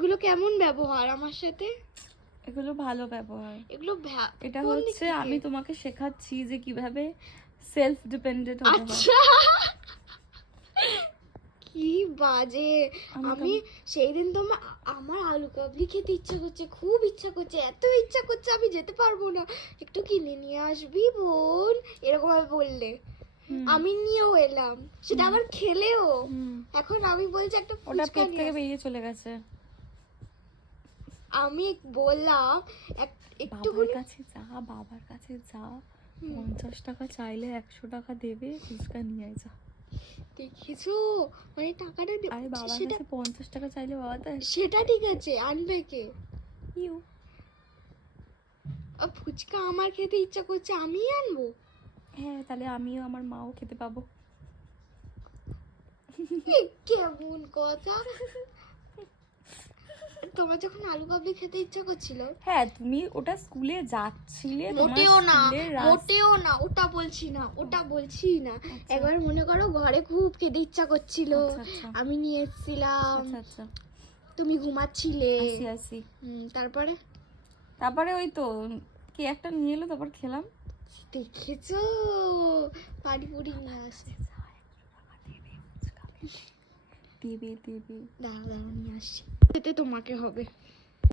এগুলো কেমন ব্যবহার আমার সাথে? এগুলো ভালো ব্যবহার। এগুলো এটা হচ্ছে আমি তোমাকে শেখাচ্ছি যে কীভাবে সেলফ ডিপেন্ডেন্ট হতে হয়। আচ্ছা। কি বাজে। আমি সেই দিন তো আমার- আলু কাবলি খেতে ইচ্ছা করছে খুব ইচ্ছা করছে এত ইচ্ছা করছে আমি যেতে পারব না। একটু কিনে নিয়ে আসবি বোন এরকম ভাবে বললে। আমি নিয়েও এলাম। সেটা আবার খেলেও। এখন আমি বলছি একটা ওটা পেট থেকে বেরিয়ে চলে গেছে। আমি বললাম এক- বাবার কাছে যা বাবার কাছে যা। পঞ্চাশ টাকা চাইলে একশো টাকা দেবে ফুচকা নিয়ে আয় যা। দেখেছ? মানে টাকাটা আরে বাবার সেটা কাছে পঞ্চাশ টাকা চাইলে বাবা তো সেটা ঠিক আছে আনবে কে? ইউ। ফুচকা আমার খেতে ইচ্ছা করছে আমি আনব? হ্যাঁ তাহলে আমিও আমার মাও খেতে পাবো। কেমন কথা। তোমার যখন আলু কাবলি খেতে ইচ্ছা করছিল? হ্যাঁ তুমি ওটা স্কুলে যাচ্ছিলে মোটেও না মোটেও না ওটা বলছি না ওটা বলছি না। আচ্ছা। একবার মনে করো ঘরে খুব খেতে ইচ্ছা করছিল। আচ্ছা, আচ্ছা। আমি নিয়ে এসেছিলাম। আচ্ছা আচ্ছা। তুমি ঘুমাচ্ছিলে। আসি আসি। তারপরে? তারপরে ওই তো কে একটা নিয়ে এলো তারপর খেলাম। দেখেছ? পানিপুরি নিয়ে আসে। দেবে দেবে দাঁড়া দাঁড়া নিয়ে আসছি। খেতে তোমাকে হবে।